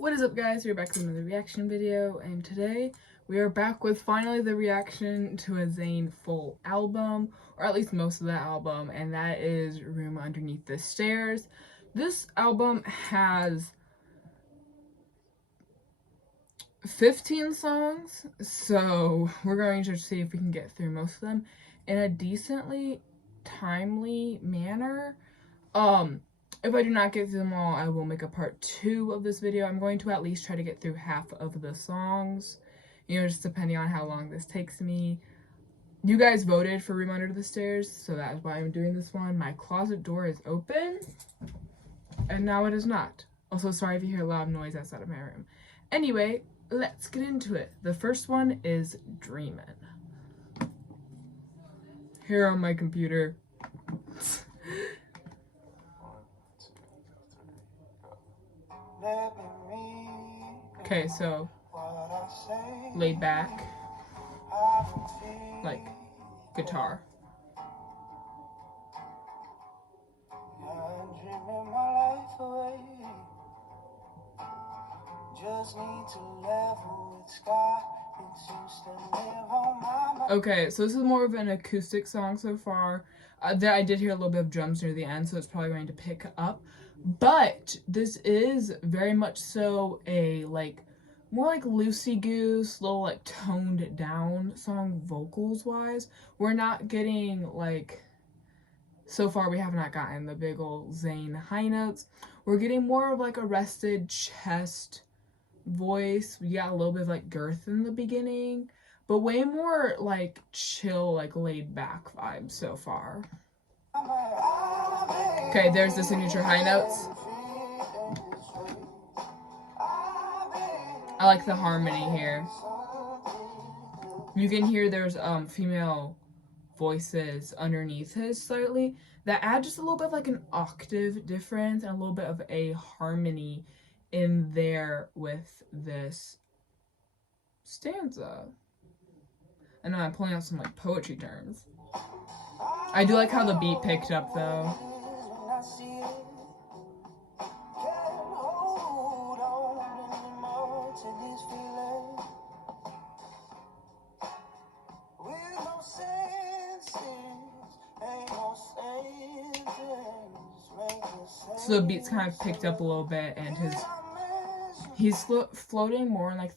What is up, guys? We're back with another reaction video, and today we are back with finally the reaction to a Zayn full album, or at least most of the album, and that is Room Underneath the Stairs. This album has 15 songs, so we're going to see if we can get through most of them in a decently timely manner. If I do not get through them all, I will make a part 2 of this video. I'm going to at least try to get through half of the songs, just depending on how long this takes me. You guys voted for Room Under the Stairs, so that's why I'm doing this one. My closet door is open, and now it is not. Also, sorry if you hear loud noise outside of my room. Anyway, let's get into it. The first one is Dreamin'. Here on my computer. Okay, so laid back, like guitar. Okay, so this is more of an acoustic song so far. I did hear a little bit of drums near the end, so it's probably going to pick up. But this is very much so a more like loosey-goose, little like toned down song vocals wise. We're not getting so far we have not gotten the big old Zayn high notes. We're getting more of like a rested chest voice. We got a little bit of girth in the beginning, but way more chill, laid back vibes so far. Okay, there's the signature high notes. I like the harmony here. You can hear there's female voices underneath his slightly that add just a little bit of an octave difference and a little bit of a harmony in there with this stanza. And I'm pulling out some poetry terms. I do like how the beat picked up though. So the beat's kind of picked up a little bit, and he's floating more in a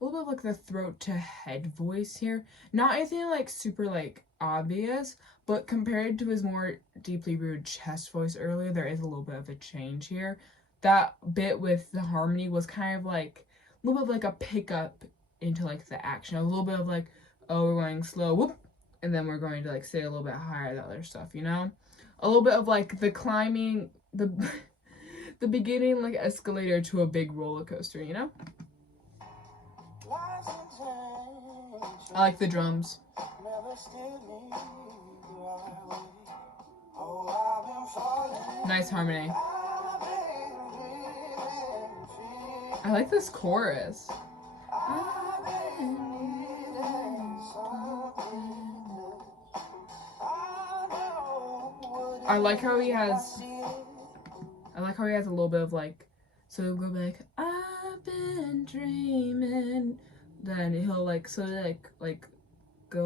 little bit of the throat to head voice here. Not anything super obvious, but compared to his more deeply rooted chest voice earlier, there is a little bit of a change here. That bit with the harmony was kind of a little bit of a pickup into the action. A little bit of oh, we're going slow, whoop, and then we're going to say a little bit higher, that other stuff, a little bit of the climbing, the beginning escalator to a big roller coaster, I like the drums. Nice harmony. I like this chorus. I like how he has a little bit of so he'll go I've been dreaming, then he'll go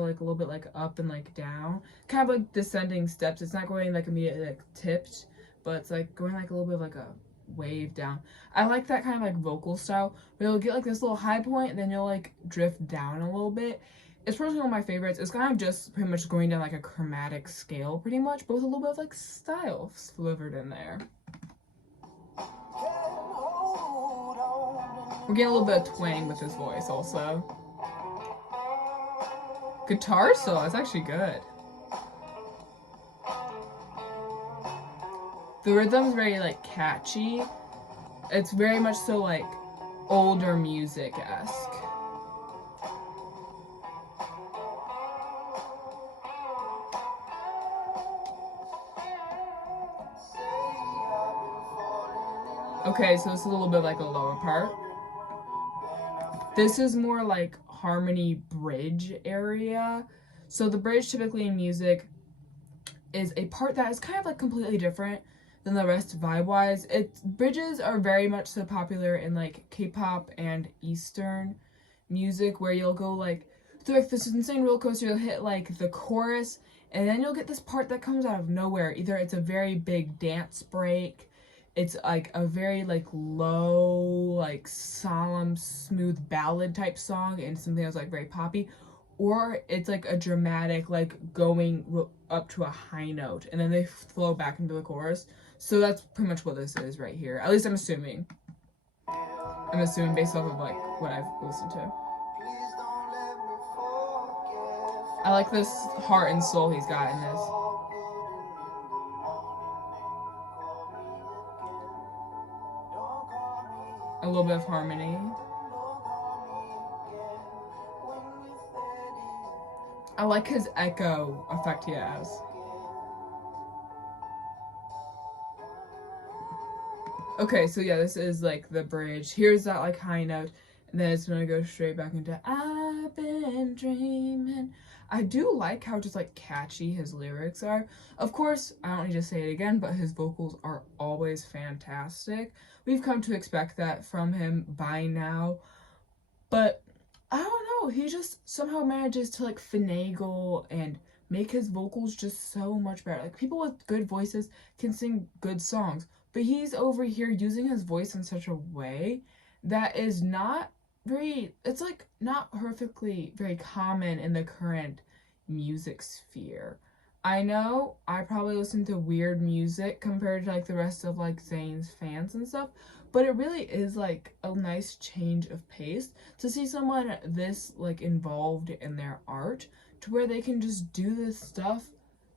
a little bit up and down, kind of descending steps. It's not going immediately tipped, but it's going a little bit of a wave down. I like that kind of vocal style where you'll get this little high point and then you'll drift down a little bit. It's personally one of my favorites. It's kind of just pretty much going down a chromatic scale pretty much, but with a little bit of style slivered in there. We're getting a little bit of twang with his voice also. Guitar solo, it's actually good. The rhythm's very catchy. It's very much so older music-esque. Okay, so it's a little bit a lower part. This is more harmony bridge area. So the bridge typically in music is a part that is kind of completely different than the rest vibe-wise. Bridges are very much so popular in like K-pop and Eastern music, where you'll go like through like this insane roller coaster, you'll hit like the chorus, and then you'll get this part that comes out of nowhere. Either it's a very big dance break, it's like a very like low, like solemn, smooth ballad type song, and something that's like very poppy, or it's like a dramatic, like going up to a high note, and then they flow back into the chorus. So that's pretty much what this is right here. At least I'm assuming. I'm assuming based off of like what I've listened to. I like this heart and soul he's got in this. A little bit of harmony. I like his echo effect he has. Okay, so yeah, this is like the bridge. Here's that like high note, and then it's gonna go straight back into I've been dreaming. I do like how just like catchy his lyrics are. Of course, I don't need to say it again, but his vocals are always fantastic. We've come to expect that from him by now. But I don't know, he just somehow manages to like finagle and make his vocals just so much better. Like, people with good voices can sing good songs, but he's over here using his voice in such a way that is not very, it's like not perfectly very common in the current music sphere. I know I probably listen to weird music compared to like the rest of like Zayn's fans and stuff, but it really is like a nice change of pace to see someone this like involved in their art, to where they can just do this stuff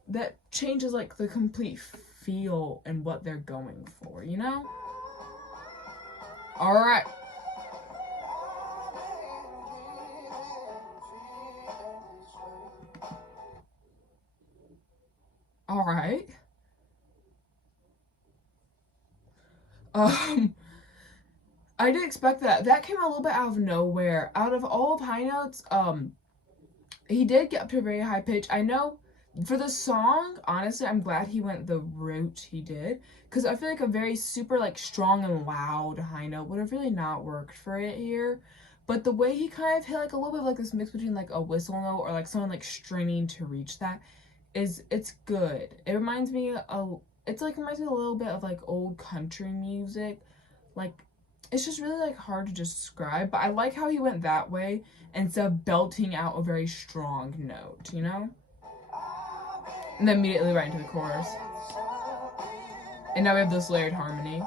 that changes like the complete feel and what they're going for, you know? All right. All right. I didn't expect that. That came a little bit out of nowhere. Out of all of high notes, he did get up to a very high pitch. I know for the song, honestly, I'm glad he went the route he did, because I feel like a very super like strong and loud high note would have really not worked for it here. But the way he kind of hit like a little bit of like this mix between like a whistle note or like someone like straining to reach that it's good. It reminds me of, it's like reminds me a little bit of like old country music. Like, it's just really like hard to describe, but I like how he went that way instead of belting out a very strong note, you know? And then immediately right into the chorus. And now we have this layered harmony.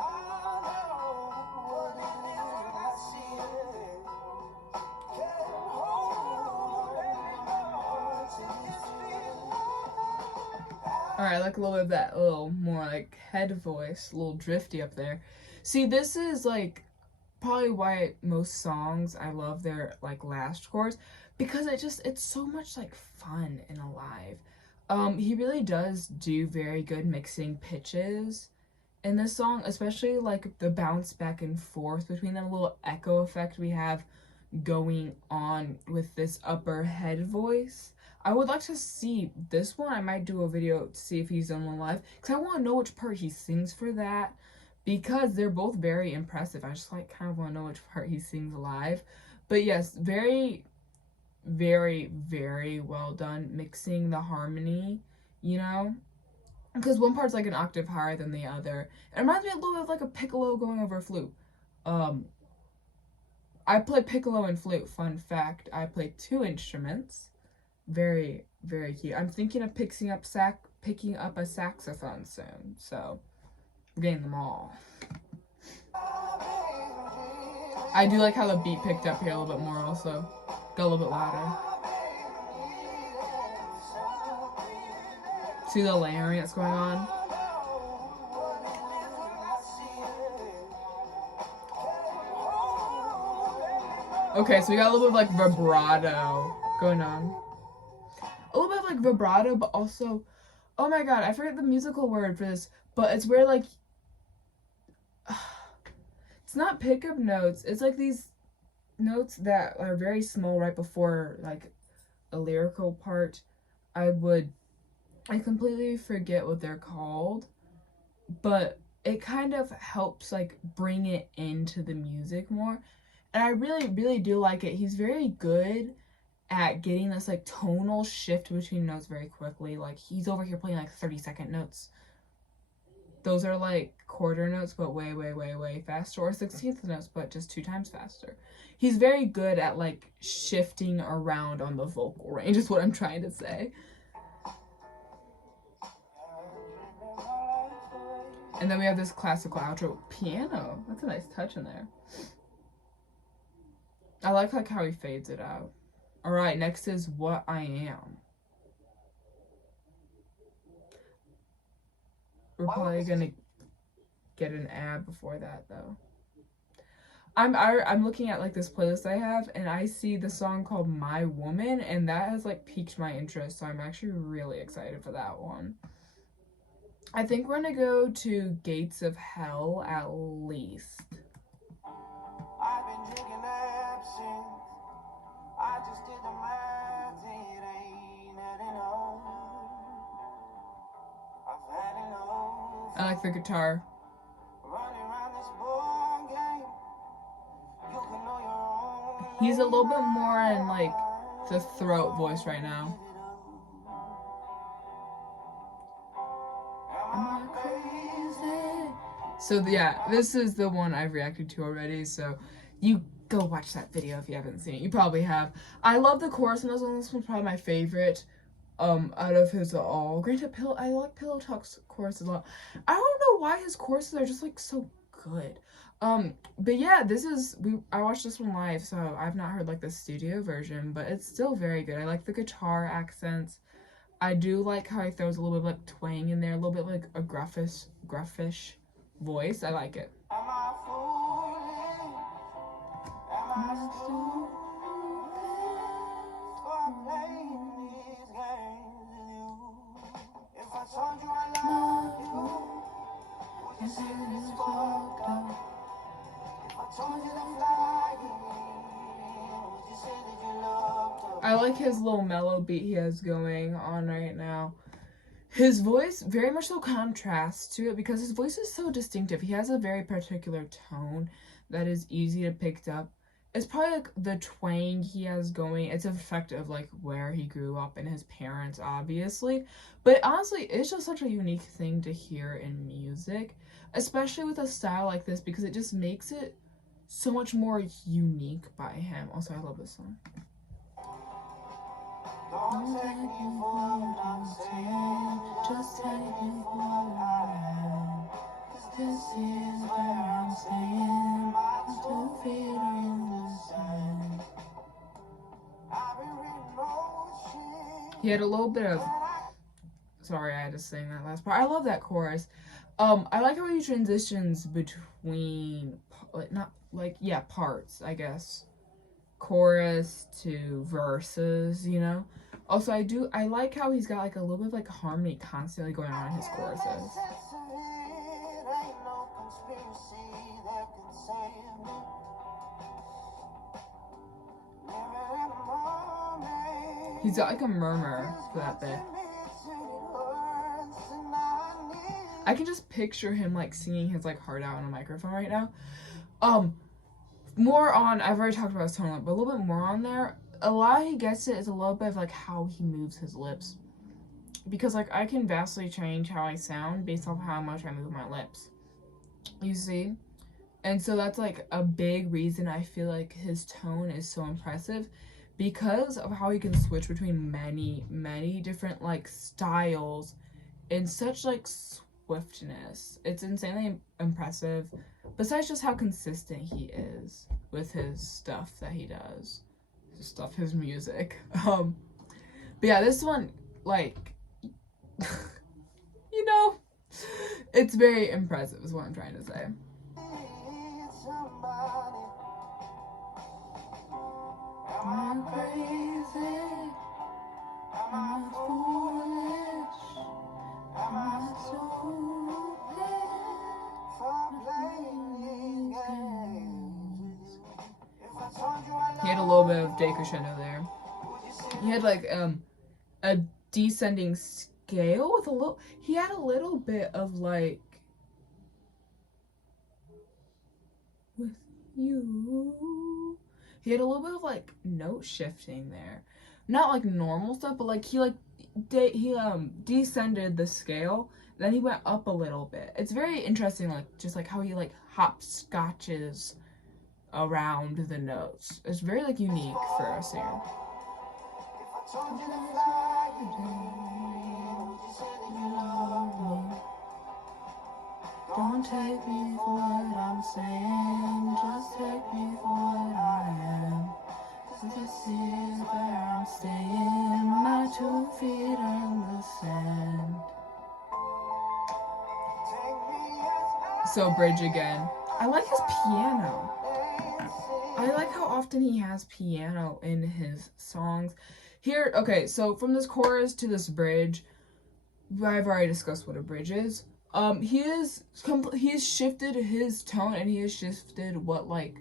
Alright, like a little bit of that little more like head voice, a little drifty up there. See, this is like probably why most songs I love their like last chorus, because it's so much like fun and alive. He really does do very good mixing pitches in this song, especially like the bounce back and forth between them, a little echo effect we have going on with this upper head voice. I would like to see this one. I might do a video to see if he's done one live, because I want to know which part he sings for that, because they're both very impressive. I just like kind of want to know which part he sings live. But yes, very, very, very well done mixing the harmony, you know? Because one part's like an octave higher than the other. It reminds me a little bit of like a piccolo going over a flute. I play piccolo and flute. Fun fact, I play 2 instruments. Very, very cute. I'm thinking of picking up a saxophone soon, so I'm getting them all. I do like how the beat picked up here a little bit more also. Got a little bit louder. See the layering that's going on? Okay, so we got a little bit of like vibrato going on. A little bit of like vibrato, but also, oh my god, I forget the musical word for this, but it's where like, it's not pickup notes, it's like these notes that are very small right before like a lyrical part. I completely forget what they're called, but it kind of helps like bring it into the music more. And I really, really do like it. He's very good at getting this like tonal shift between notes very quickly. Like he's over here playing like 30-second notes. Those are like quarter notes, but way, way, way, way faster, or 16th notes, but just 2 times faster. He's very good at like shifting around on the vocal range, is what I'm trying to say. And then we have this classical outro piano. That's a nice touch in there. I like how he fades it out. All right, next is What I Am. We're probably gonna get an ad before that though. I'm looking at like this playlist I have, and I see the song called My Woman, and that has like piqued my interest, so I'm actually really excited for that one. I think we're gonna go to Gates of Hell at least. I've been drinking absinthe. I just did the math, it ain't adding up. I've had enough. I like the guitar. He's a little bit more in like the throat voice right now. Am I crazy? So yeah, this is the one I've reacted to already, so you go watch that video if you haven't seen it. You probably have. I love the chorus in this one. This one's probably my favorite out of his all. Granted, I like Pillow Talk's chorus a lot. I don't know why his choruses are just like so good. But yeah, I watched this one live, so I've not heard like the studio version, but it's still very good. I like the guitar accents. I do like how he throws a little bit of like twang in there, a little bit like a gruffish voice. I like it. I like his little mellow beat he has going on right now. His voice very much so contrasts to it because his voice is so distinctive. He has a very particular tone that is easy to pick up. It's probably like the twang he has going. It's an effect of like where he grew up and his parents, obviously. But honestly, it's just such a unique thing to hear in music, especially with a style like this, because it just makes it so much more unique by him. Also, I love this song. Don't take me for what I'm saying, just take me for what I am. 'Cause this is where I'm staying, my 2 feet on the sand. He had a little bit of, sorry, I had to sing that last part. I love that chorus. I like how he transitions between, parts, I guess. Chorus to verses, you know. Also, I like how he's got like a little bit of like harmony constantly going on in his choruses. He's got like a murmur for that bit. I can just picture him like singing his like heart out on a microphone right now. More on, I've already talked about his tone, but a little bit more on there. A lot he gets it is a little bit of like how he moves his lips, because like I can vastly change how I sound based off how much I move my lips, you see. And so that's like a big reason I feel like his tone is so impressive, because of how he can switch between many different like styles in such like swiftness. It's insanely impressive, besides just how consistent he is with his stuff that he does, his music. But yeah, this one, like, you know, it's very impressive is what I'm trying to say. Am I crazy? Am I foolish? Am I stupid for playing these games? He had a little bit of decrescendo there. He had like a descending scale with he had a little bit of like with you. He had a little bit of like note shifting there, not like normal stuff, but like he descended the scale, then he went up a little bit. It's very interesting, like just like how he like hopscotches around the notes. It's very like unique for a singer. Don't take me for what I'm saying, just take me for what I am. This is where I'm staying, my 2 feet on the sand. So bridge again. I like his piano. I like how often he has piano in his songs. Here, okay, so from this chorus to this bridge, I've already discussed what a bridge is. He's shifted his tone, and he has shifted what like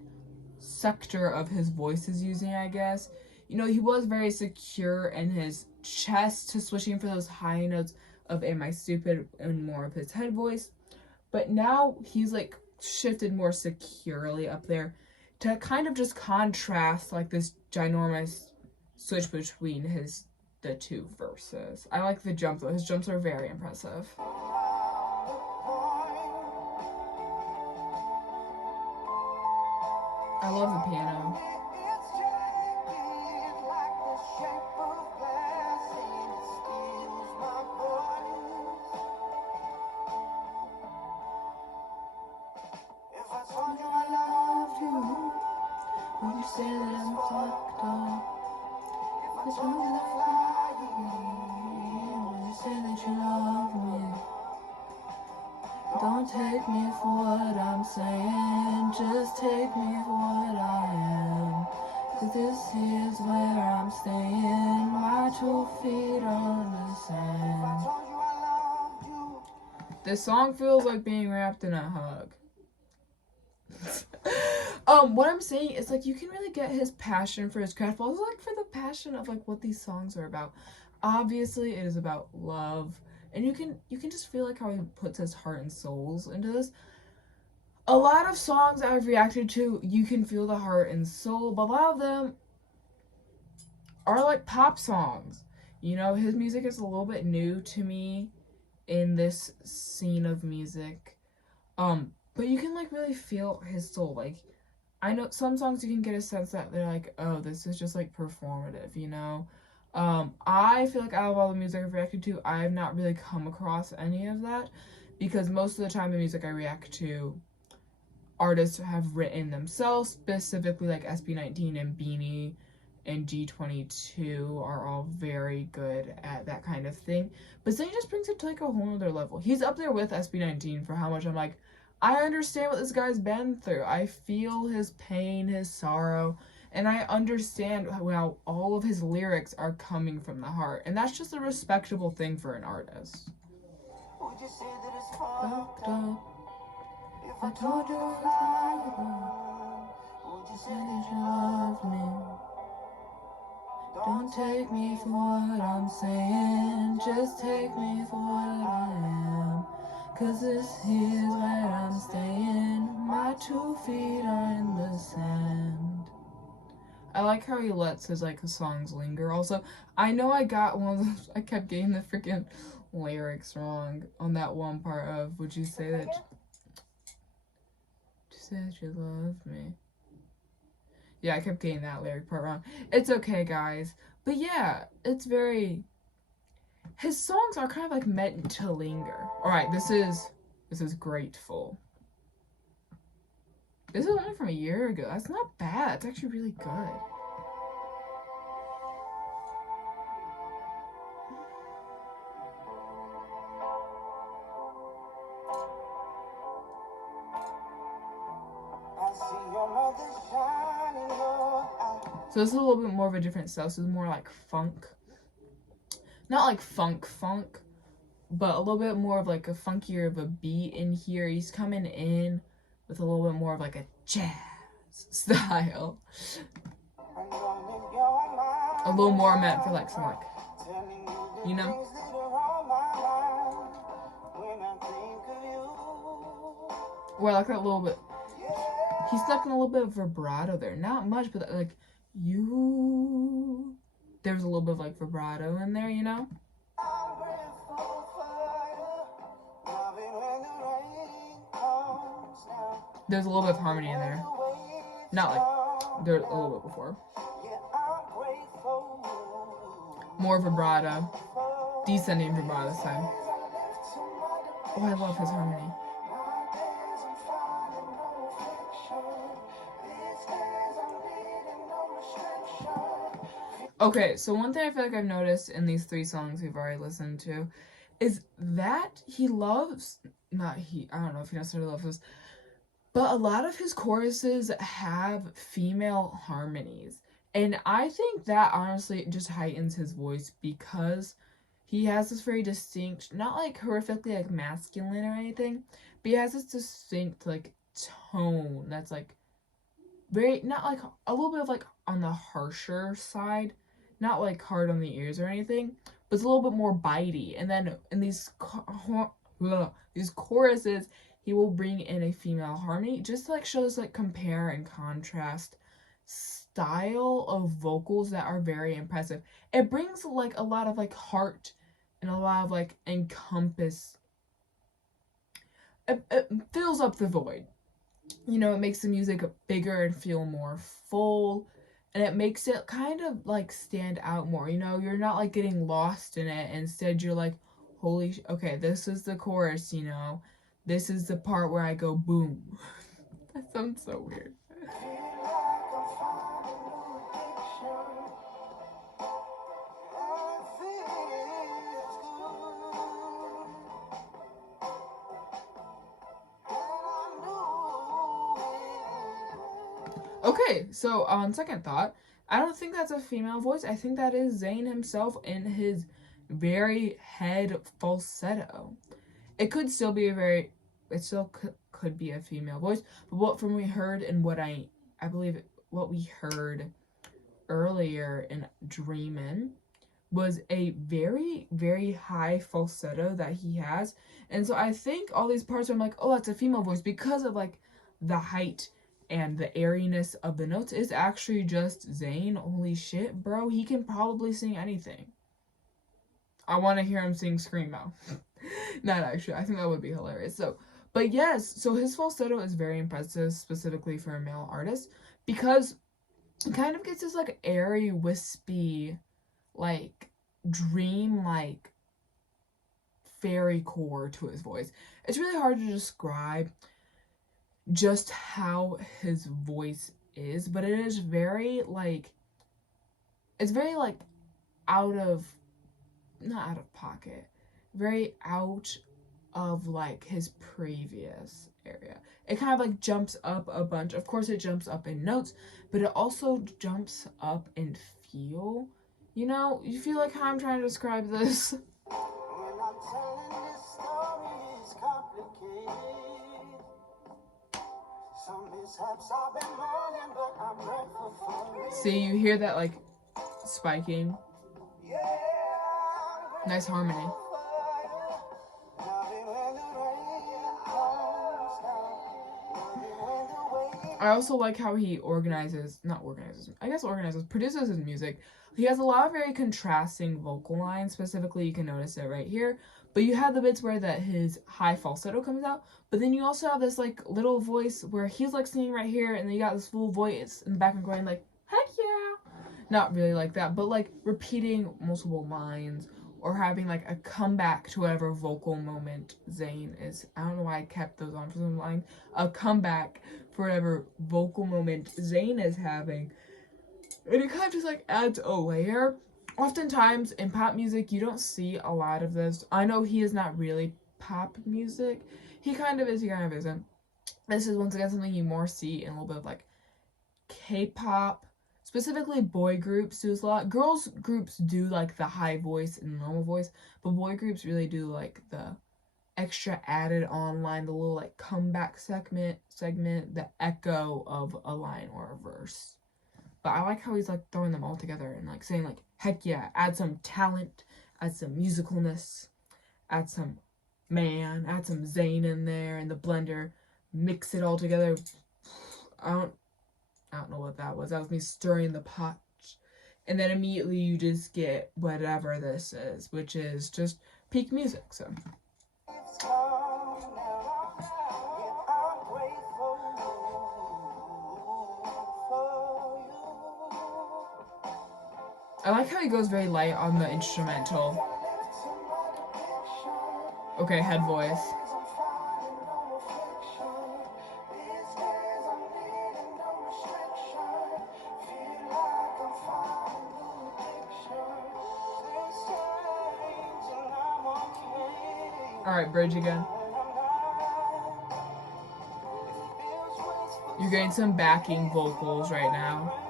sector of his voice is using, I guess. You know, he was very secure in his chest to switching for those high notes of "Am I Stupid?" and more of his head voice. But now he's like shifted more securely up there to kind of just contrast like this ginormous switch between the 2 verses. I like the jump though. His jumps are very impressive. I love the piano. Would you say that I'm fucked up? What's wrong with you? Would you say that you love me? Don't take me for what I'm saying, just take me for what I am. 'Cause this is where I'm staying, my 2 feet on the sand. This song feels like being wrapped in a hug. What I'm saying is like you can really get his passion for his craft, but also like for the passion of like what these songs are about. Obviously, it is about love, and you can just feel like how he puts his heart and souls into this. A lot of songs I've reacted to, you can feel the heart and soul, but a lot of them are like pop songs. You know, his music is a little bit new to me in this scene of music. But you can like really feel his soul. Like, I know some songs you can get a sense that they're like, oh, this is just like performative, you know? I feel like out of all the music I've reacted to, I have not really come across any of that, because most of the time the music I react to, artists have written themselves, specifically like SB19 and Beanie and G22 are all very good at that kind of thing. But Zayn just brings it to like a whole other level. He's up there with SB19 for how much I'm like, I understand what this guy's been through. I feel his pain, his sorrow, and I understand how all of his lyrics are coming from the heart. And that's just a respectable thing for an artist. Would you say that it's fucked up? If I told you it's liable, would you say that you love me? Don't take me for what I'm saying, just take me for what I am. 'Cause this is where I'm staying, my 2 feet are in the sand. I like how he lets his like songs linger. Also, I know I got one of those, I kept getting the freaking lyrics wrong on that one part of, would you say that you love me? Yeah, I kept getting that lyric part wrong. It's okay, guys. But yeah, it's very, his songs are kind of like meant to linger. Alright, this is Grateful. This is only from a year ago. That's not bad. It's actually really good. So this is a little bit more of a different style. So this is more like funk. Not like funk, but a little bit more of like a funkier of a beat in here. He's coming in with a little bit more of like a jazz style. A little more meant for like some like, you know? Or I like that little bit. He stuck in a little bit of vibrato there. Not much, but like, you... There's a little bit of like vibrato in there, you know? There's a little bit of harmony in there. Not like, there's a little bit before. More vibrato. Descending vibrato this time. Oh, I love his harmony. Okay, so one thing I feel like I've noticed in these 3 songs we've already listened to is that he loves, I don't know if he necessarily loves this, but a lot of his choruses have female harmonies. And I think that honestly just heightens his voice because he has this very distinct, not like horrifically like masculine or anything, but he has this distinct like tone that's like very, not like a little bit of like on the harsher side, not like hard on the ears or anything, but it's a little bit more bitey. And then in these choruses, he will bring in a female harmony just to like show this like compare and contrast style of vocals that are very impressive. It brings like a lot of like heart and a lot of like encompass. It fills up the void. You know, it makes the music bigger and feel more full, and it makes it kind of like stand out more. You know, you're not like getting lost in it. Instead, you're like, holy, okay, this is the chorus, you know, this is the part where I go boom. That sounds so weird. Okay, so on second thought, I don't think that's a female voice. I think that is Zayn himself in his very head falsetto. It could still be it still could be a female voice, but what from we heard and what I believe what we heard earlier in Dreamin' was a very, very high falsetto that he has. And so I think all these parts I'm like, oh, that's a female voice because of like the height and the airiness of the notes is actually just Zayn. Holy shit, bro. He can probably sing anything. I want to hear him sing Screamo. Not actually. I think that would be hilarious. So, but yes, so his falsetto is very impressive, specifically for a male artist, because it kind of gets this like airy, wispy, like dream-like fairy core to his voice. It's really hard to describe just how his voice is, but it is very like, it's very like out of, not out of pocket, very out of like his previous area. It kind of like jumps up a bunch. Of course it jumps up in notes, but it also jumps up in feel. You know, you feel like how I'm trying to describe this? See, you hear that like spiking. Nice harmony. I also like how he produces his music. He has a lot of very contrasting vocal lines. Specifically, you can notice it right here. But you have the bits where his high falsetto comes out. But then you also have this like little voice where he's like singing right here, and then you got this full voice in the background going like, heck yeah. Not really like that, but like repeating multiple lines or having like a comeback to whatever vocal moment Zayn is. I don't know why I kept those on for some line. A comeback for whatever vocal moment Zayn is having. And it kind of just like adds a layer. Oftentimes in pop music, you don't see a lot of this. I know he is not really pop music. He kind of is, he kind of isn't. This is once again something you more see in a little bit of like K-pop. Specifically boy groups do this a lot. Girls groups do like the high voice and normal voice, but boy groups really do like the extra added on line, the little like comeback segment, the echo of a line or a verse. But I like how he's like throwing them all together and like saying like, heck yeah, add some talent, add some musicalness, add some Zayn in there in the blender, mix it all together. I don't know what that was. That was me stirring the pot. And then immediately you just get whatever this is, which is just peak music. So I like how he goes very light on the instrumental. Okay, head voice. Alright, bridge again. You're getting some backing vocals right now.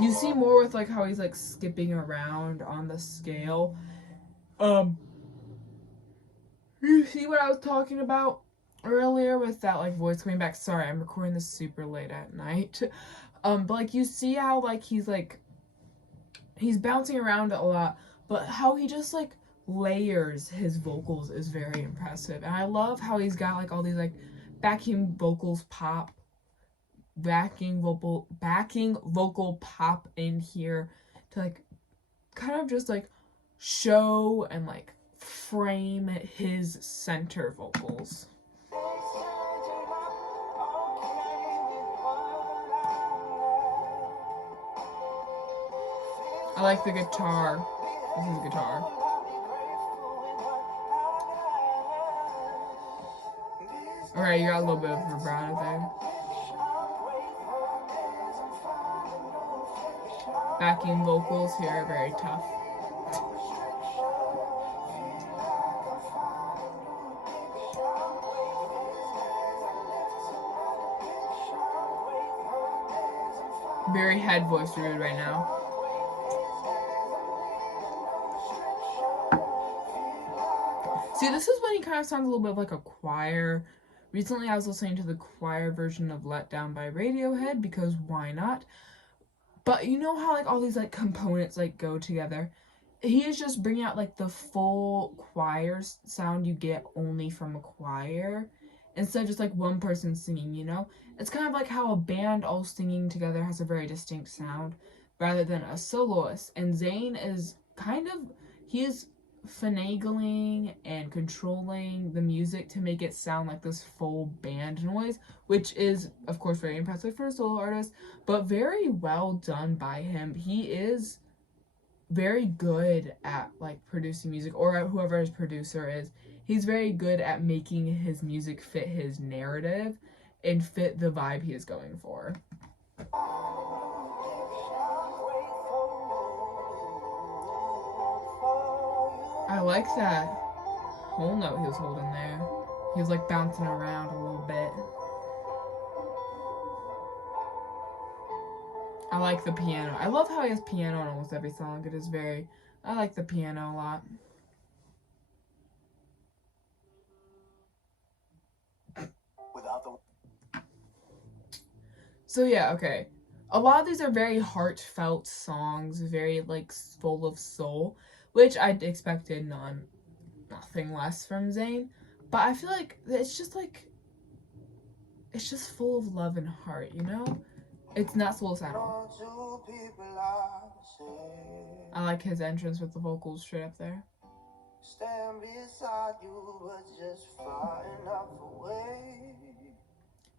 You see more with like how he's like skipping around on the scale. You see what I was talking about earlier with that like voice coming back? Sorry, I'm recording this super late at night. But like you see how like he's bouncing around a lot, but how he just like layers his vocals is very impressive. And I love how he's got like all these like backing vocals pop, backing vocal pop in here to like kind of just like show and like frame his center vocals. I like the guitar. This is guitar. Alright, you got a little bit of vibrato there. Backing vocals here are very tough. Very head voice rude right now. See, this is when he kind of sounds a little bit like a choir. Recently, I was listening to the choir version of Let Down by Radiohead, because why not? But you know how like all these like components like go together? He is just bringing out like the full choir sound you get only from a choir, instead of just like one person singing, you know? It's kind of like how a band all singing together has a very distinct sound, rather than a soloist. And Zayn is he is finagling and controlling the music to make it sound like this full band noise, which is of course very impressive for a solo artist, but very well done by him. He is very good at like producing music, or whoever his producer is. He's very good at making his music fit his narrative and fit the vibe he is going for. I like that whole note he was holding there. He was like bouncing around a little bit. I like the piano. I love how he has piano in almost every song. It is very... I like the piano a lot. So yeah, okay. A lot of these are very heartfelt songs, very like full of soul, which I expected nothing less from Zayn. But I feel like it's just full of love and heart, you know? It's not suicidal. I like his entrance with the vocals straight up there.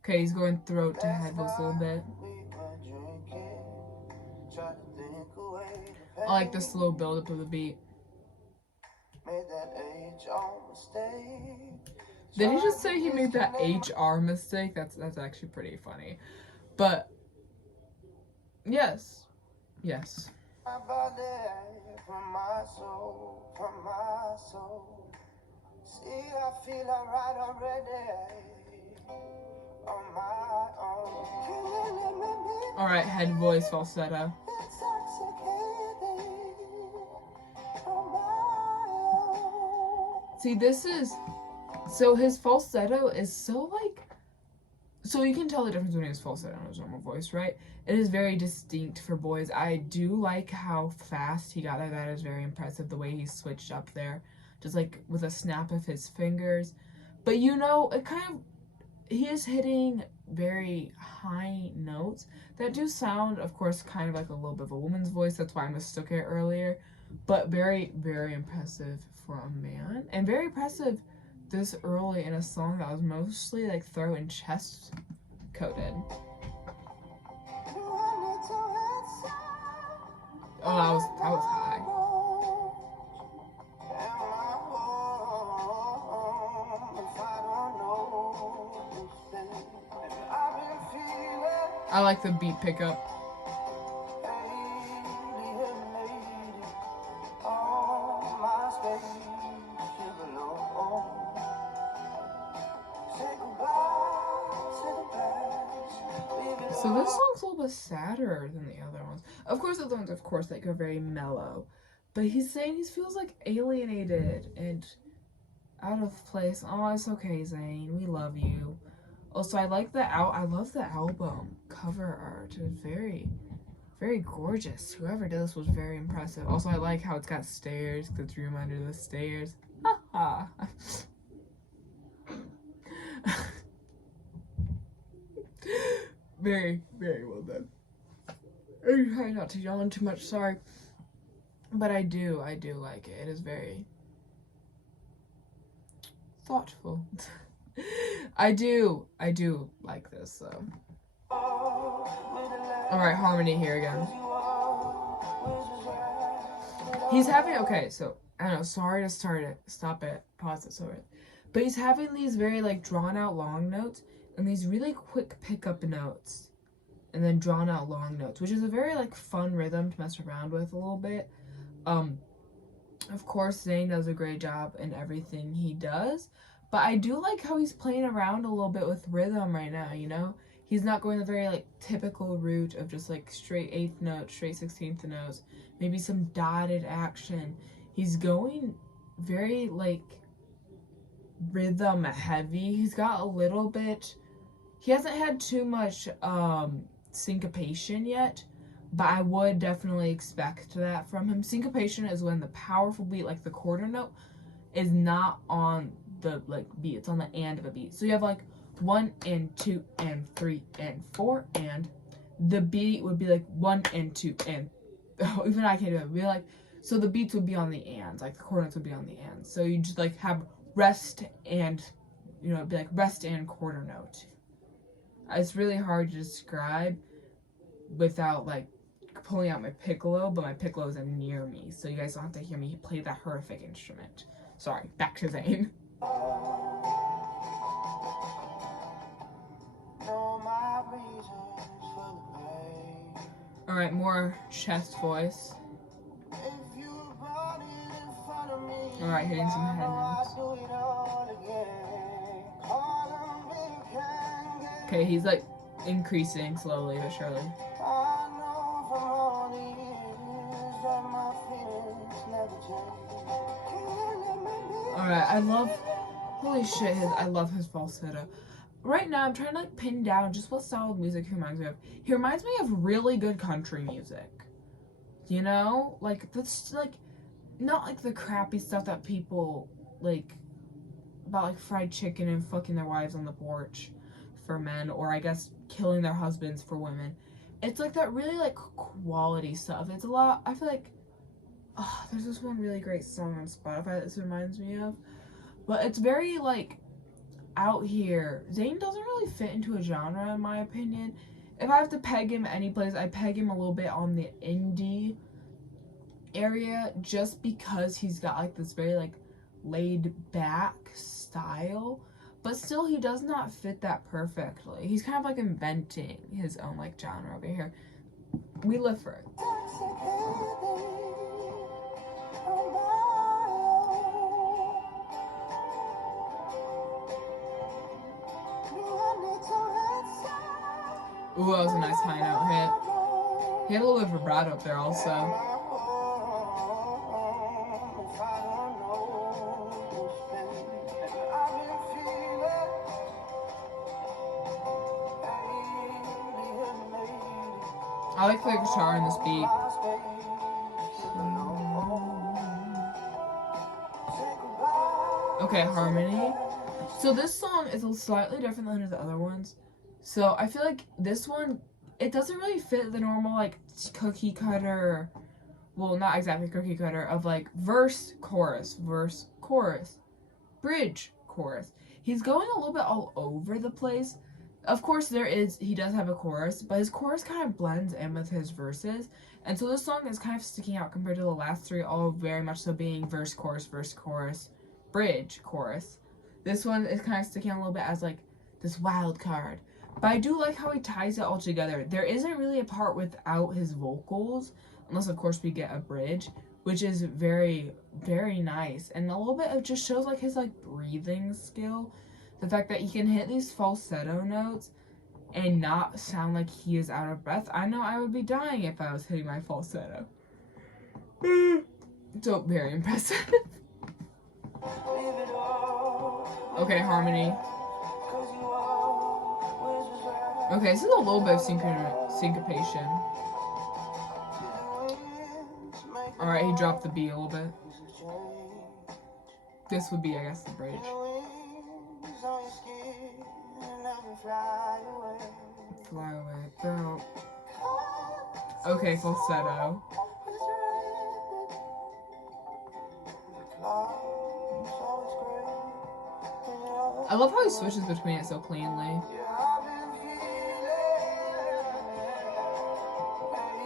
Okay, he's going throat to head voice a little bit. I like the slow build up of the beat. Did he just say he made that HR mistake? That's actually pretty funny. But yes. Alright, head voice falsetto. See, so his falsetto is so like, so you can tell the difference between his falsetto and his normal voice, right? It is very distinct for boys. I do like how fast he got there. That is very impressive, the way he switched up there, just like with a snap of his fingers. But you know, it kind of he is hitting very high notes that do sound, of course, kind of like a little bit of a woman's voice. That's why I mistook it earlier. But very, very impressive for a man. And very impressive this early in a song that was mostly like throat and chest coated. Oh, that was high. I like the beat pickup. So this song's a little bit sadder than the other ones. Of course, the other ones, of course, like are very mellow. But he's saying he feels like alienated and out of place. Oh, it's okay, Zayn. We love you. Also, I love the album cover art. It was very, very gorgeous. Whoever did this was very impressive. Also, I like how it's got stairs. The room under the stairs. Ha ha. Very, very well done. I'm trying not to yawn too much, sorry. But I do like it. It is very thoughtful. I do like this, so. Alright, harmony here again. He's having, okay, so, I don't know, sorry to start it, stop it, pause it, sorry. But he's having these very, like, drawn out long notes, and these really quick pickup notes, and then drawn out long notes, which is a very, like, fun rhythm to mess around with a little bit. Of course, Zayn does a great job in everything he does, but I do like how he's playing around a little bit with rhythm right now, you know? He's not going the very, like, typical route of just, like, straight 8th notes, straight 16th notes, maybe some dotted action. He's going very, like, rhythm heavy. He's got a little bit, he hasn't had too much syncopation yet, but I would definitely expect that from him. Syncopation is when the powerful beat, like the quarter note, is not on the like beat, it's on the and of a beat. So you have like 1 and 2 and 3 and 4, and the beat would be like 1 and 2 and even I can't do it. It'd be like, so the beats would be on the ands, like the quarter notes would be on the ands. So you just like have rest and, you know, it'd be like rest and quarter note. It's really hard to describe without like pulling out my piccolo, but my piccolo isn't near me, so you guys don't have to hear me play that horrific instrument. Sorry, back to Zayn. Alright, more chest voice. Alright, hitting some head notes. Okay, he's like increasing slowly but surely. Alright, I love, holy shit, I love his falsetto. Right now, I'm trying to like pin down just what style of music he reminds me of. He reminds me of really good country music. You know? Like, that's like, not like the crappy stuff that people like, about like fried chicken and fucking their wives on the porch for men, or I guess killing their husbands for women. It's like that really like quality stuff. It's a lot, I feel like, oh, there's this one really great song on Spotify that this reminds me of, but it's very like out here. Zayn doesn't really fit into a genre in my opinion. If I have to peg him any place, I peg him a little bit on the indie area, just because he's got like this very like laid back style, but still he does not fit that perfectly. He's kind of like inventing his own like genre over here. We live for it. Ooh, that was a nice high note hit. He had a little bit of vibrato up there also. I like the guitar in this beat. Okay, harmony. So this song is slightly different than the other ones. So I feel like this one, it doesn't really fit the normal like cookie cutter, well, not exactly cookie cutter, of like verse, chorus, bridge, chorus. He's going a little bit all over the place. Of course, he does have a chorus, but his chorus kind of blends in with his verses. And so this song is kind of sticking out compared to the last three, all very much so being verse, chorus, bridge, chorus. This one is kind of sticking out a little bit as like this wild card. But I do like how he ties it all together. There isn't really a part without his vocals, unless of course we get a bridge, which is very, very nice. And a little bit of just shows like his like breathing skill. The fact that he can hit these falsetto notes and not sound like he is out of breath. I know I would be dying if I was hitting my falsetto. So, very impressive. Okay, harmony. Okay, this is a little bit of syncopation. Alright, he dropped the beat a little bit. This would be, I guess, the bridge. Fly away, girl. Okay, falsetto. I love how he switches between it so cleanly.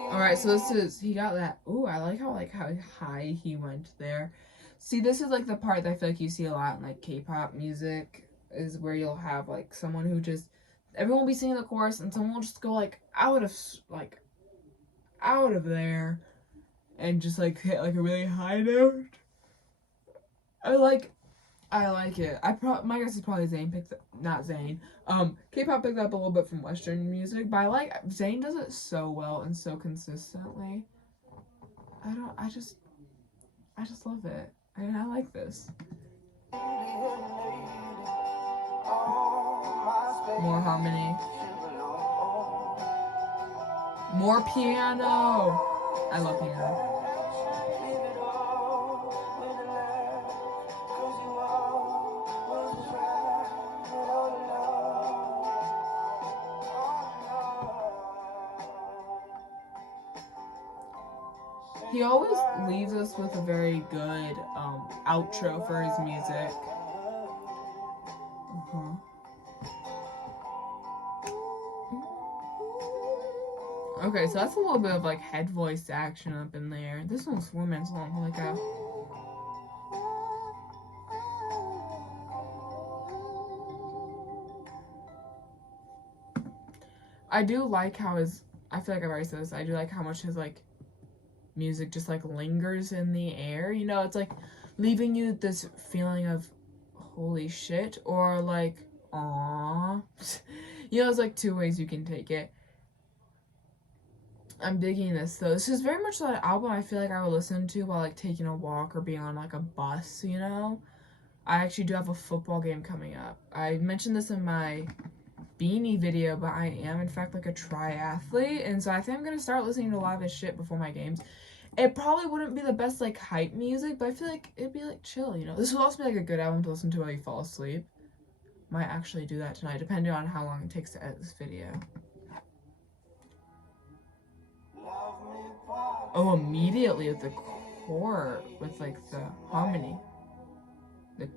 Alright, so this is, he got that. Ooh, I like how high he went there. See, this is like the part that I feel like you see a lot in like K-pop music, is where you'll have like someone who just, everyone will be singing the chorus and someone will just go like out of there and just like hit like a really high note. I like it. My guess is probably Zayn K-pop picked up a little bit from Western music, but Zayn does it so well and so consistently. I just love it. And I like this. More harmony. More piano. I love piano. He always leaves us with a very good outro for his music. Okay, so that's a little bit of like head voice action up in there. This one's 4 minutes long, holy cow. I do like how I feel like I've already said this, I do like how much his like music just like lingers in the air, you know, it's like leaving you this feeling of holy shit or like aww. You know, there's like two ways you can take it. I'm digging this though. This is very much that album I feel like I would listen to while like taking a walk or being on like a bus, you know. I actually do have a football game coming up. I mentioned this in my Beanie video, but I am in fact like a triathlete, and so I think I'm gonna start listening to a lot of his shit before my games. It probably wouldn't be the best like hype music, but I feel like it'd be like chill, you know. This would also be like a good album to listen to while you fall asleep. Might actually do that tonight, depending on how long it takes to edit this video. Oh, immediately with the chord, with like the harmony, the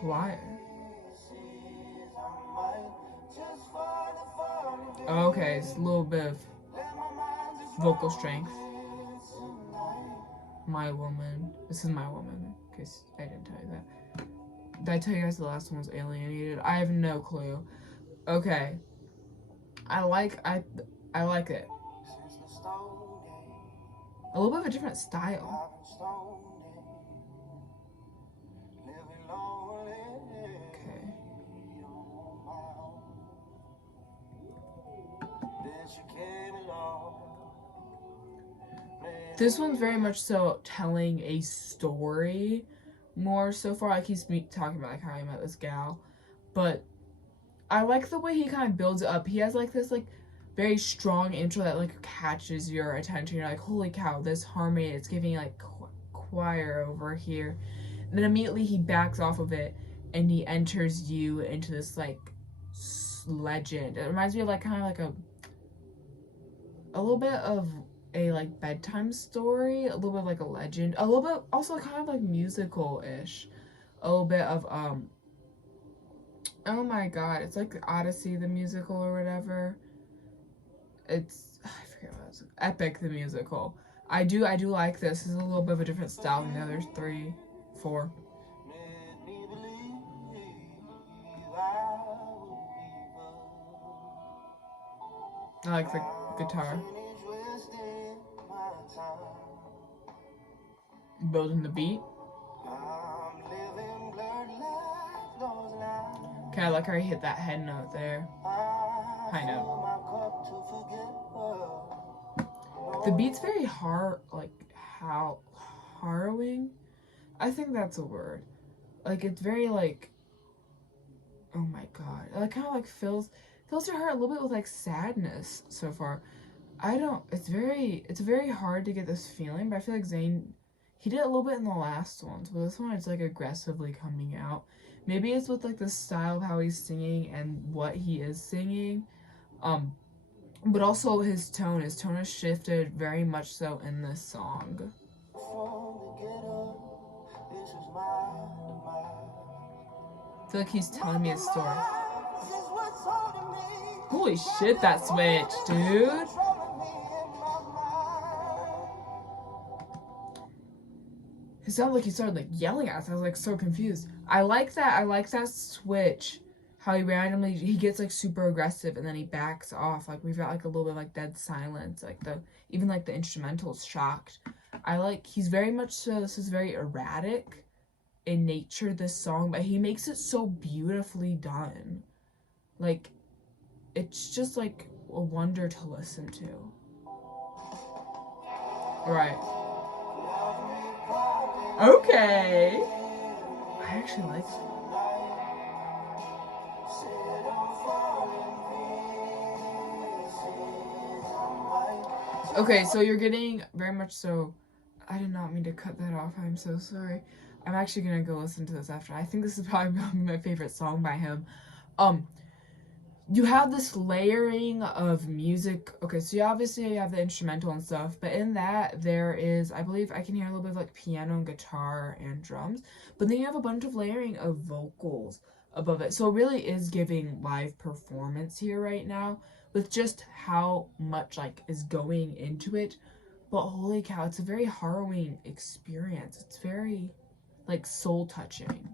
choir. Okay, it's a little bit of vocal strength. My Woman. This is My Woman, in case I didn't tell you that. Did I tell you guys the last one was Alienated? I have no clue. Okay. I like it. A little bit of a different style. Okay. This one's very much so telling a story more so far. Like he's talking about like how he met this gal, but I like the way he kind of builds it up. He has like this like very strong intro that like catches your attention. You're like, holy cow, this harmony, it's giving like choir over here. then immediately he backs off of it and he enters you into this like legend. It reminds me of like kind of like a little bit of a like bedtime story, a little bit of like a legend, a little bit also kind of like musical-ish, a little bit of oh my god, it's like Odyssey the musical or whatever. It's, I forget what it was. Epic the musical. I do like this. This is a little bit of a different style than the other 3, 4. I like the guitar. Building the beat. Okay, I like how he hit that head note there. High note. The beat's very harrowing. I think that's a word. Like, it's very like, oh my god. It like kind of like fills your heart a little bit with like sadness so far. It's very hard to get this feeling, but I feel like Zayn, he did it a little bit in the last ones, but this one it's like aggressively coming out. Maybe it's with like the style of how he's singing and what he is singing. But also his tone has shifted very much so in this song. I feel like he's telling me a story. Holy shit, that switch, dude. It sounded like he started like yelling at us. I was like so confused. I like that switch. How he gets like super aggressive and then he backs off. Like we've got like a little bit of like dead silence. Like even the instrumental's shocked. He's very much so, this is very erratic in nature, this song, but he makes it so beautifully done. Like, it's just like a wonder to listen to. Alright. Okay. I actually like it. Okay, so you're getting very much so. I did not mean to cut that off. I'm so sorry. I'm actually gonna go listen to this after. I think this is probably my favorite song by him. You have this layering of music. Okay, so you obviously have the instrumental and stuff, but in that there is, I believe I can hear a little bit of like piano and guitar and drums, but then you have a bunch of layering of vocals above it. So it really is giving live performance here right now with just how much like is going into it. But holy cow, it's a very harrowing experience. It's very like soul touching.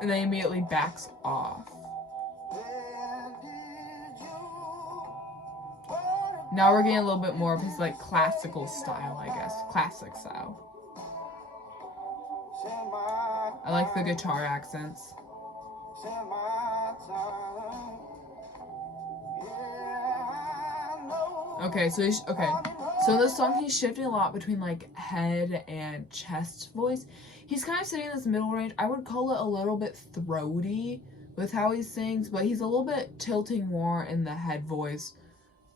And then he immediately backs off. Now we're getting a little bit more of his like classical style, I guess. Classic style. I like the guitar accents. Okay, so so this song he's shifting a lot between like head and chest voice. He's kind of sitting in this middle range. I would call it a little bit throaty with how he sings, but he's a little bit tilting more in the head voice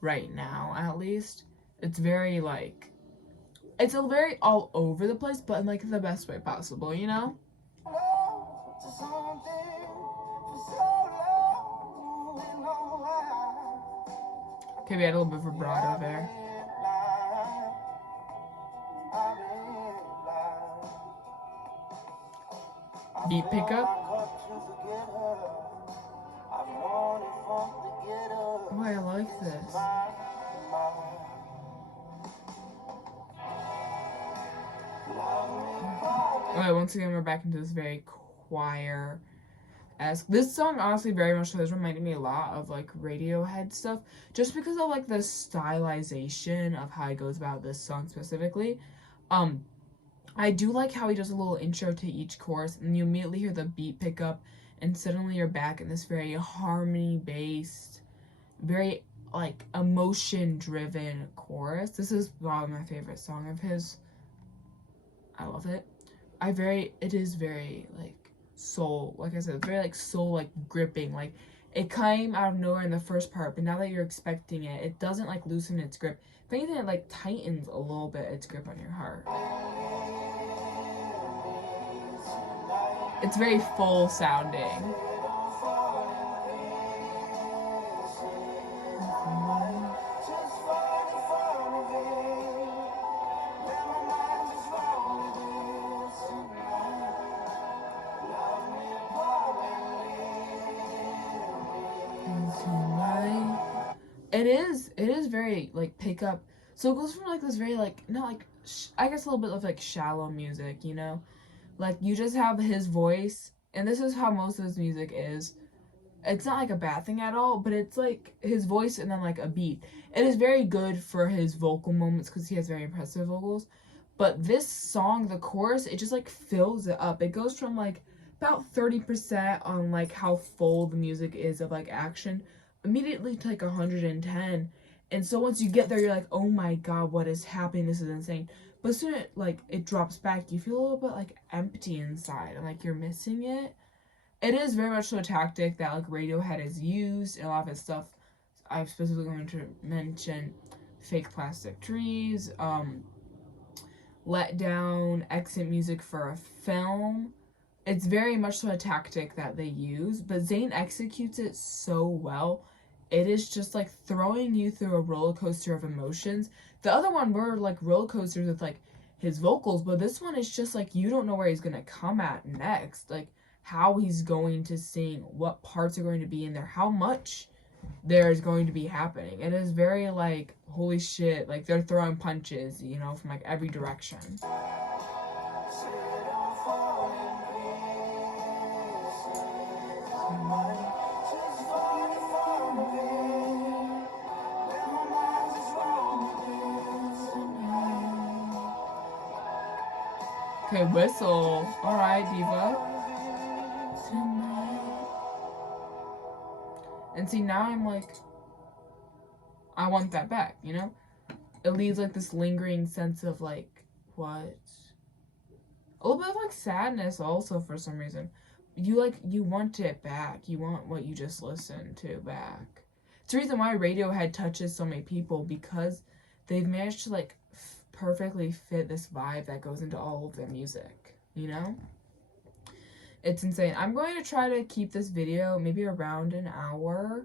right now, at least. It's very like, it's a very all over the place, but in like the best way possible, you know? Okay, we had a little bit of vibrato there. Beat pickup. Oh, I like this. Alright, once again, we're back into this very choir-esque. This song, honestly, very much has reminded me a lot of, like, Radiohead stuff. Just because of, like, the stylization of how he goes about this song specifically. I do like how he does a little intro to each chorus, and you immediately hear the beat pick up, and suddenly you're back in this very harmony-based, very, like, emotion-driven chorus. This is probably my favorite song of his. I love it. It is very, like, soul, like I said, very, like, soul, like, gripping, like, it came out of nowhere in the first part, but now that you're expecting it, it doesn't like loosen its grip. If anything, it like tightens a little bit its grip on your heart. It's very full sounding. It is very like pick up. So it goes from like this very like not like I guess a little bit of like shallow music, you know, like you just have his voice, and this is how most of his music is. It's not like a bad thing at all, but it's like his voice and then like a beat. It is very good for his vocal moments because he has very impressive vocals. But this song, the chorus, it just like fills it up. It goes from like about 30% on like how full the music is of like action immediately to like 110. And so once you get there, you're like, oh my god, what is happening? This is insane. But as soon as it drops back, you feel a little bit like empty inside and like you're missing it. It is very much so a tactic that like Radiohead has used in a lot of his stuff. I'm specifically going to mention Fake Plastic Trees, Let Down, exit music for a film. It's very much so a tactic that they use, but Zayn executes it so well. It is just like throwing you through a roller coaster of emotions. The other one were like roller coasters with like his vocals, but this one is just like you don't know where he's gonna come at next. Like how he's going to sing, what parts are going to be in there, how much there is going to be happening. It is very like, holy shit, like they're throwing punches, you know, from like every direction. Okay, whistle. Alright, diva. And see, now I'm like, I want that back, you know? It leaves like this lingering sense of like, what? A little bit of like sadness also for some reason. You want it back. You want what you just listened to back. It's the reason why Radiohead touches so many people, because they've managed to like perfectly fit this vibe that goes into all of their music, you know? It's insane. I'm going to try to keep this video maybe around an hour.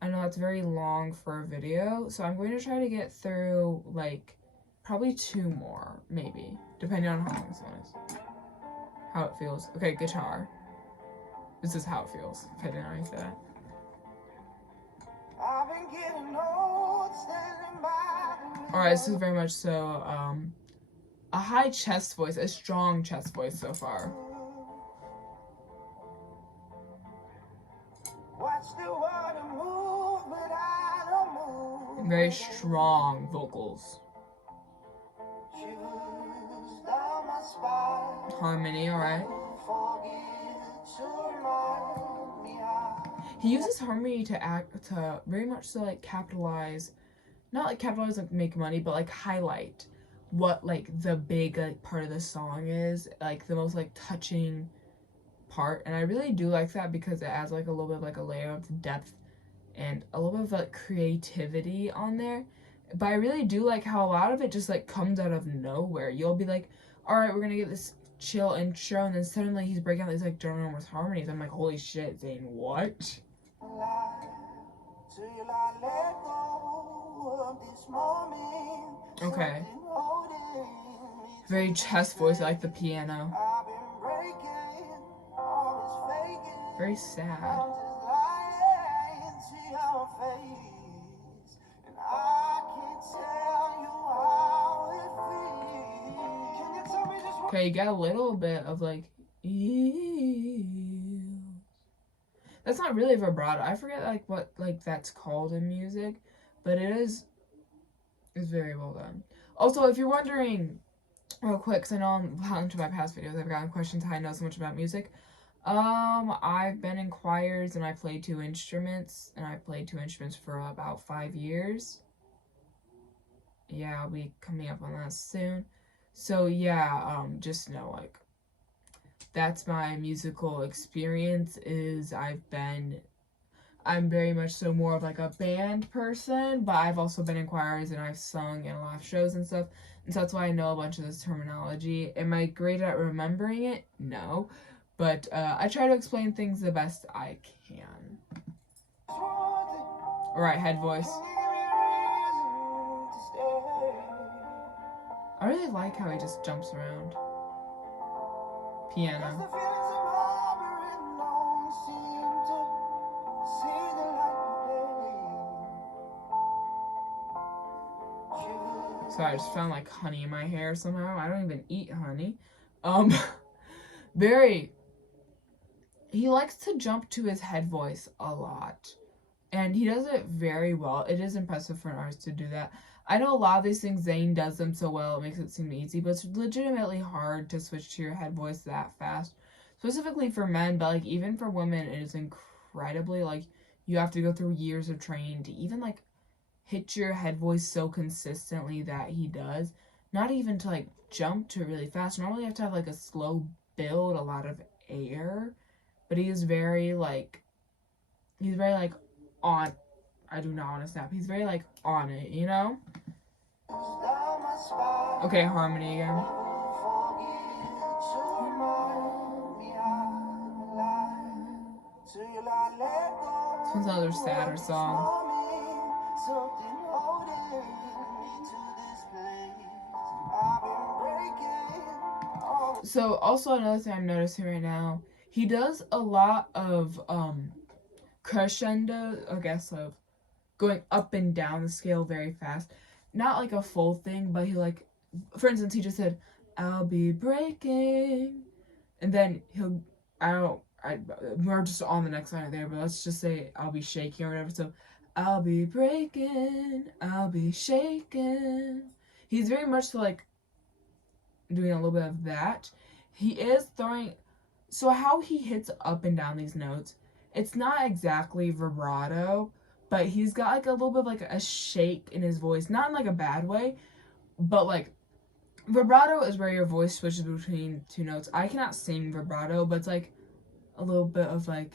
I know that's very long for a video, so I'm going to try to get through like probably 2 more, maybe, depending on how long this one is. How it feels. Okay, guitar. This is how it feels, if I didn't already say that. Alright, this is very much so a high chest voice, a strong chest voice so far. Very strong vocals. Harmony, alright. He uses harmony to very much so like capitalize, not like capitalize like make money, but like highlight what like the big like part of the song is, like the most like touching part. And I really do like that because it adds like a little bit of like a layer of depth and a little bit of like creativity on there. But I really do like how a lot of it just like comes out of nowhere. You'll be like, all right, we're gonna get this chill intro, and then suddenly he's breaking out these like ginormous harmonies. I'm like, holy shit, Zayn, what? Okay. Very chest voice, I like the piano. Very sad. Okay, you get a little bit of like, that's not really vibrato. I forget like what like that's called in music, but it's very well done. Also, if you're wondering, real quick, because I know I'm listening to my past videos, I've gotten questions how I know so much about music. I've been in choirs and I played 2 instruments, and I played 2 instruments for about 5 years. Yeah, I'll be coming up on that soon. So yeah, just know like that's my musical experience. Is I'm very much so more of like a band person, but I've also been in choirs and I've sung in a lot of shows and stuff, and so that's why I know a bunch of this terminology. Am I great at remembering it? No, but I try to explain things the best I can. Alright, head voice. I really like how he just jumps around. Piano. Sorry, I just found like honey in my hair somehow. I don't even eat honey. Very. He likes to jump to his head voice a lot. And he does it very well. It is impressive for an artist to do that. I know a lot of these things, Zayn does them so well, it makes it seem easy, but it's legitimately hard to switch to your head voice that fast. Specifically for men, but like even for women, it is incredibly, like, you have to go through years of training to even like hit your head voice so consistently that he does. Not even to like jump to it really fast. Normally you have to have like a slow build, a lot of air, but he is very like on. I do not want to snap. He's very like on it, you know? Okay, harmony again. This one's another sadder song. So also another thing I'm noticing right now, he does a lot of crescendo, I guess, of going up and down the scale very fast. Not like a full thing, but he like, for instance, he just said, I'll be breaking, and then he'll, we're just on the next line there, but let's just say I'll be shaking or whatever. So I'll be breaking, I'll be shaking. He's very much like doing a little bit of that. He is throwing, so how he hits up and down these notes, it's not exactly vibrato, but he's got like a little bit of like a shake in his voice, not in like a bad way, but like vibrato is where your voice switches between two notes. I cannot sing vibrato, but it's like a little bit of like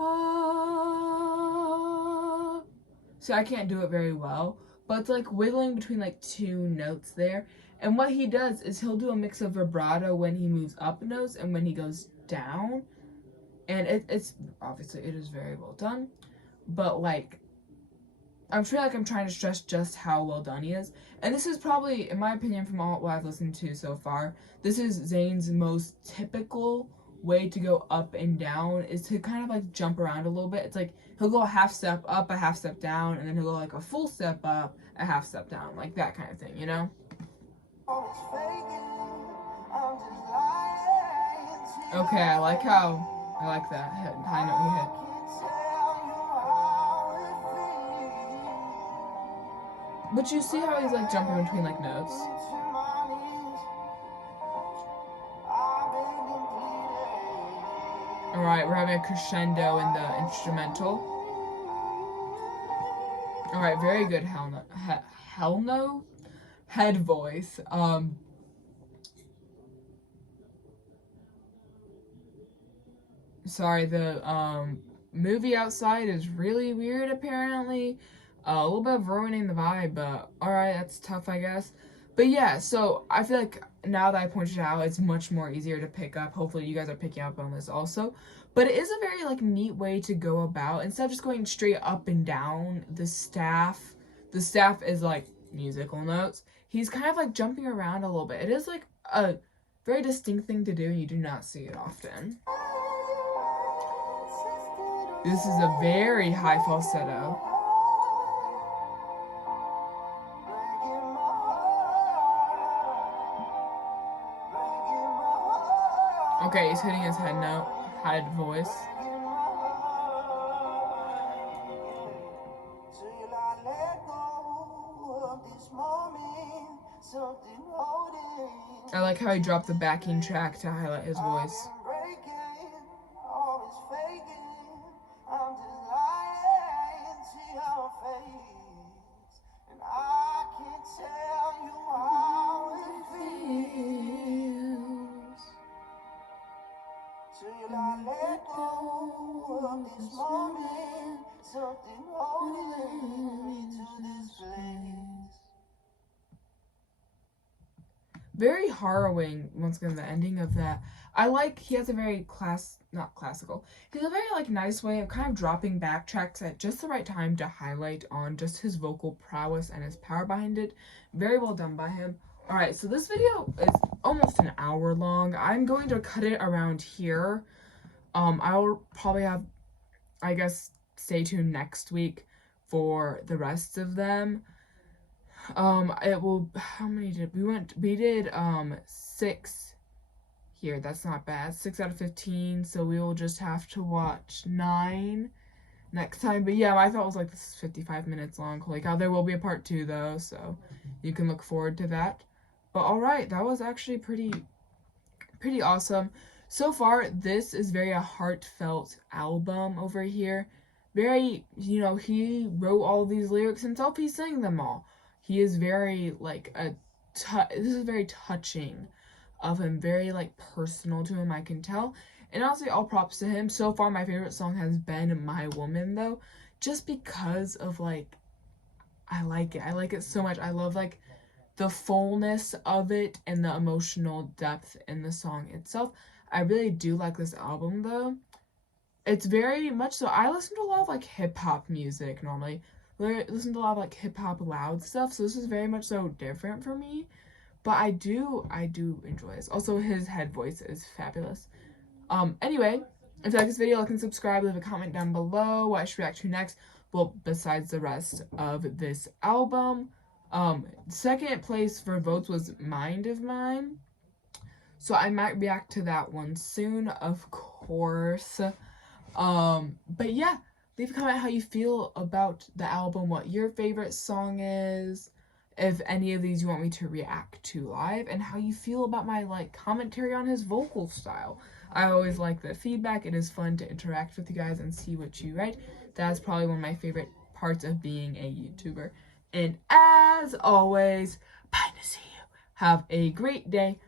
ah. So I can't do it very well, but it's like wiggling between like two notes there. And what he does is he'll do a mix of vibrato when he moves up notes and when he goes down. And it's obviously it is very well done, but like I feel like I'm trying to stress just how well done he is. And this is probably, in my opinion, from all what I've listened to so far, this is Zayn's most typical way to go up and down, is to kind of like jump around a little bit. It's like he'll go a half step up, a half step down, and then he'll go like a full step up, a half step down, like that kind of thing, you know? Okay, I like that high note he hit. But you see how he's like jumping between like notes? Alright, we're having a crescendo in the instrumental. Alright, very good head voice. Sorry, the movie outside is really weird apparently. A little bit of ruining the vibe, but alright, that's tough, I guess. But yeah, so I feel like now that I pointed it out, it's much more easier to pick up. Hopefully you guys are picking up on this also. But it is a very like neat way to go about. Instead of just going straight up and down, the staff is like musical notes. He's kind of like jumping around a little bit. It is like a very distinct thing to do, and you do not see it often. This is a very high falsetto. Okay, he's hitting his head voice. I like how he dropped the backing track to highlight his voice. very harrowing. Once again, the ending of that. He has a very not classical. He has a very like nice way of kind of dropping backtracks at just the right time to highlight on just his vocal prowess and his power behind it. Very well done by him. Alright, so this video is almost an hour long. I'm going to cut it around here. I'll probably have, I guess, stay tuned next week for the rest of them. It will, how many did we did 6 here. That's not bad. 6 out of 15, so we will just have to watch 9 next time. But yeah, I thought it was like, this is 55 minutes long. Holy cow, there will be a part 2 though, so you can look forward to that. But alright, that was actually pretty awesome. So far, this is very a heartfelt album over here. Very, you know, he wrote all these lyrics himself. He sang them all. He is very, like, this is very touching of him. Very, like, personal to him, I can tell. And honestly, all props to him. So far, my favorite song has been My Woman, though. Just because of, like, I like it. I like it so much. I love, like, the fullness of it and the emotional depth in the song itself. I really do like this album, though. It's very much so. I listen to a lot of, like, hip-hop music, normally. I listen to a lot of, like, hip-hop loud stuff, so this is very much so different for me. But I do enjoy this. Also, his head voice is fabulous. Anyway, if you like this video, like and subscribe, leave a comment down below what I should react to next. Well, besides the rest of this album. Second place for votes was Mind of Mine. So I might react to that one soon, of course. But yeah, leave a comment how you feel about the album, what your favorite song is, if any of these you want me to react to live, and how you feel about my, like, commentary on his vocal style. I always like the feedback. It is fun to interact with you guys and see what you write. That's probably one of my favorite parts of being a YouTuber. And as always, bye to see you. Have a great day.